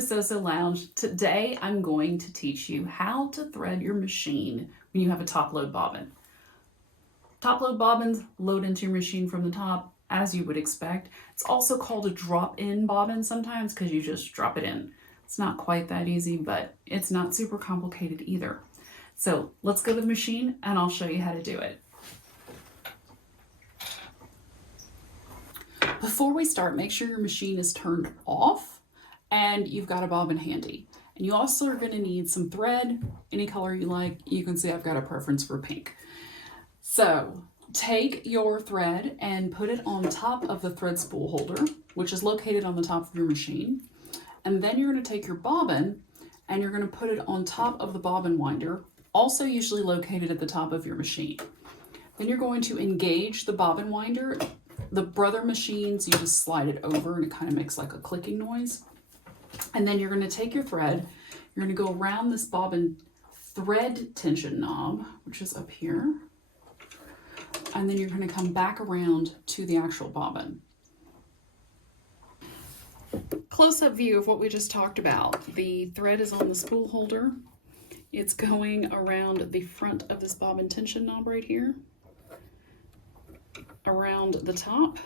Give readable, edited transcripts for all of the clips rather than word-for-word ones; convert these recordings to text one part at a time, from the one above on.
to So Lounge. Today I'm going to teach you how to thread your machine when you have a top load bobbin. Top load bobbins load into your machine from the top as you would expect. It's also called a drop-in bobbin sometimes because you just drop it in. It's not quite that easy, but it's not super complicated either. So let's go to the machine and I'll show you how to do it. Before we start, make sure your machine is turned off and you've got a bobbin handy. And you also are going to need some thread, any color you like. You can see I've got a preference for pink. So take your thread and put it on top of the thread spool holder, which is located on the top of your machine. And then you're going to take your bobbin and you're going to put it on top of the bobbin winder, also usually located at the top of your machine. Then you're going to engage the bobbin winder. The brother machines, you just slide it over and it kind of makes like a clicking noise. And then you're going to take your thread, you're going to go around this bobbin thread tension knob, which is up here. And then you're going to come back around to the actual bobbin. Close-up view of what we just talked about. The thread is on the spool holder. It's going around the front of this bobbin tension knob right here. Around the top.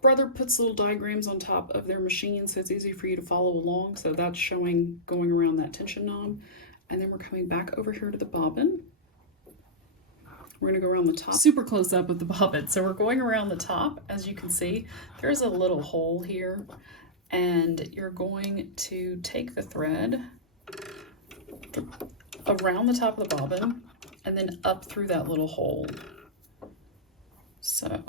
Brother puts little diagrams on top of their machine so it's easy for you to follow along. So that's showing going around that tension knob. And then we're coming back over here to the bobbin. We're going to go around the top. Super close up of the bobbin. So we're going around the top. As you can see, there's a little hole here. And you're going to take the thread around the top of the bobbin and then up through that little hole. So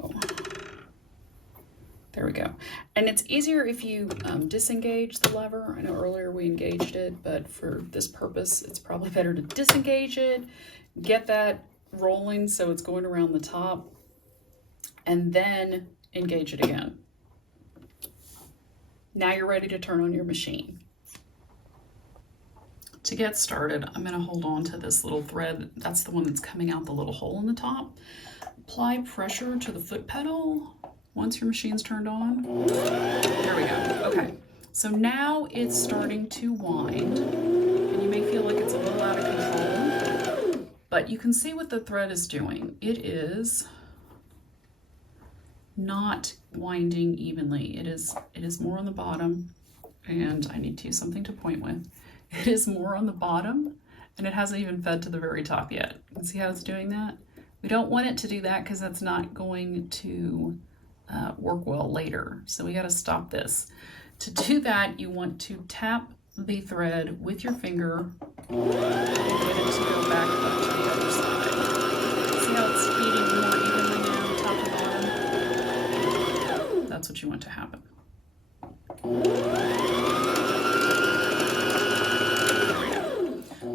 there we go. And it's easier if you disengage the lever. I know earlier we engaged it, but for this purpose, it's probably better to disengage it, get that rolling so it's going around the top, and then engage it again. Now you're ready to turn on your machine. To get started, I'm going to hold on to this little thread. That's the one that's coming out the little hole in the top. Apply pressure to the foot pedal once your machine's turned on. There we go. Okay, so now it's starting to wind, and you may feel like it's a little out of control, but you can see what the thread is doing. It is not winding evenly. It is more on the bottom, and I need to use something to point with. It is more on the bottom, and it hasn't even fed to the very top yet. You can see how it's doing that? We don't want it to do that because that's not going to work well later. So we got to stop this. To do that, you want to tap the thread with your finger and get it to go back up to the other side. See how it's feeding more evenly now, top to bottom? That's what you want to happen.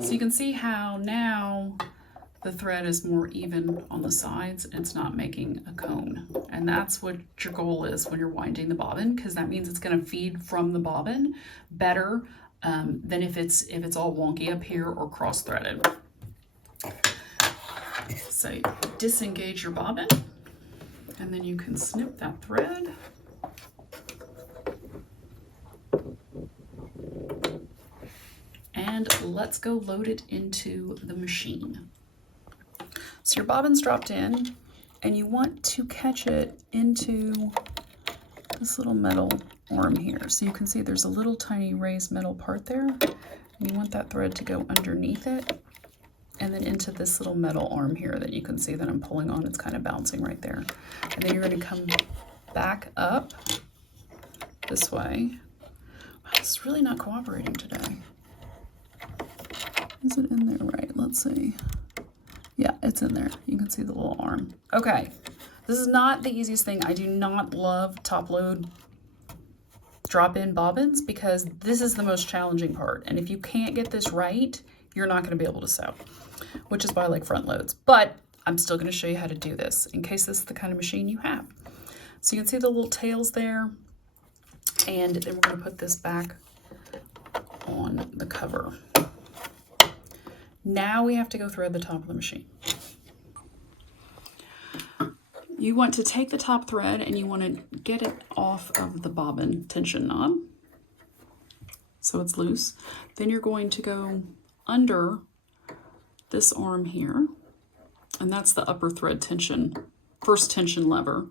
So you can see how now the thread is more even on the sides and it's not making a cone. And that's what your goal is when you're winding the bobbin, because that means it's going to feed from the bobbin better than if it's all wonky up here or cross-threaded. So disengage your bobbin and then you can snip that thread. And let's go load it into the machine. So your bobbin's dropped in and you want to catch it into this little metal arm here. So you can see there's a little tiny raised metal part there. And you want that thread to go underneath it and then into this little metal arm here that you can see that I'm pulling on. It's kind of bouncing right there. And then you're going to come back up this way. Wow, this is really not cooperating today. Is it in there right? Let's see. Yeah, it's in there. You can see the little arm. Okay, this is not the easiest thing. I do not love top load drop-in bobbins because this is the most challenging part. And if you can't get this right, you're not gonna be able to sew, which is why I like front loads. But I'm still gonna show you how to do this in case this is the kind of machine you have. So you can see the little tails there. And then we're gonna put this back on the cover. Now we have to go thread the top of the machine. You want to take the top thread and you want to get it off of the bobbin tension knob. so it's loose. Then you're going to go under this arm here, and that's the upper thread tension, first tension lever.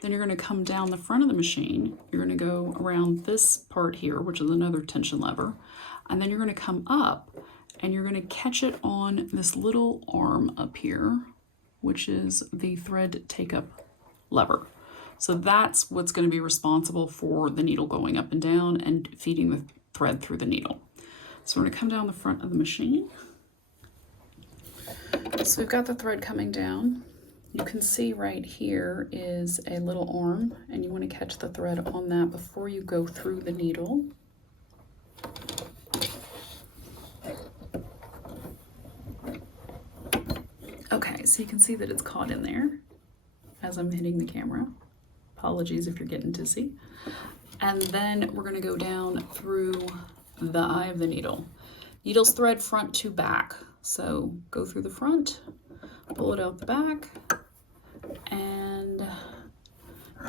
Then you're going to come down the front of the machine. You're going to go around this part here, which is another tension lever. And then you're going to come up and you're going to catch it on this little arm up here, which is the thread take-up lever. So that's what's going to be responsible for the needle going up and down and feeding the thread through the needle. So we're going to come down the front of the machine. So we've got the thread coming down. You can see right here is a little arm, and you want to catch the thread on that before you go through the needle. Okay, so you can see that it's caught in there as I'm hitting the camera. Apologies if you're getting dizzy. And then we're going to go down through the eye of the needle. Needles thread front to back. So go through the front, pull it out the back, and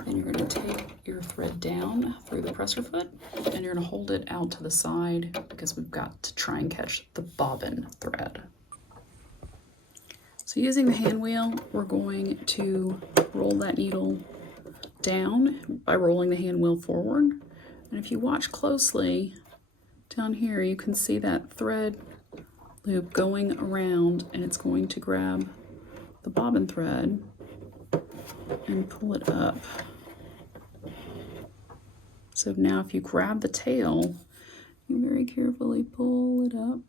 then you're going to take your thread down through the presser foot, and you're going to hold it out to the side because we've got to try and catch the bobbin thread. So using the hand wheel, we're going to roll that needle down by rolling the hand wheel forward. And if you watch closely down here, you can see that thread loop going around, and it's going to grab the bobbin thread and pull it up. So now if you grab the tail, you very carefully pull it up,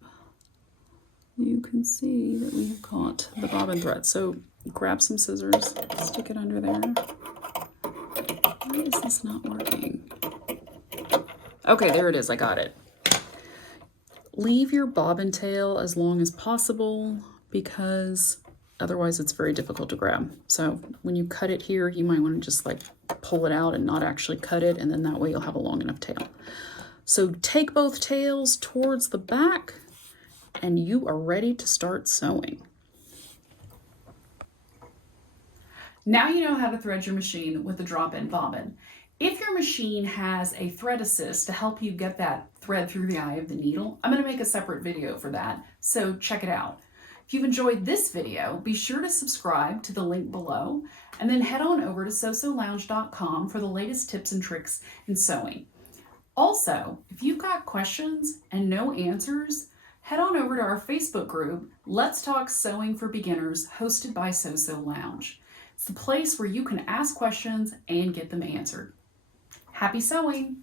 you can see that we have caught the bobbin thread. So grab some scissors, stick it under there. Why is this not working? Okay, there it is, I got it. Leave your bobbin tail as long as possible because otherwise it's very difficult to grab. So when you cut it here, you might want to just like pull it out and not actually cut it, and then that way you'll have a long enough tail. So take both tails towards the back and you are ready to start sewing. Now you know how to thread your machine with the drop-in bobbin. If your machine has a thread assist to help you get that thread through the eye of the needle, I'm going to make a separate video for that, so check it out. If you've enjoyed this video, be sure to subscribe to the link below, and then head on over to sewsolounge.com for the latest tips and tricks in sewing. Also, if you've got questions and no answers, head on over to our Facebook group, Let's Talk Sewing for Beginners, hosted by Sew Lounge. It's the place where you can ask questions and get them answered. Happy sewing!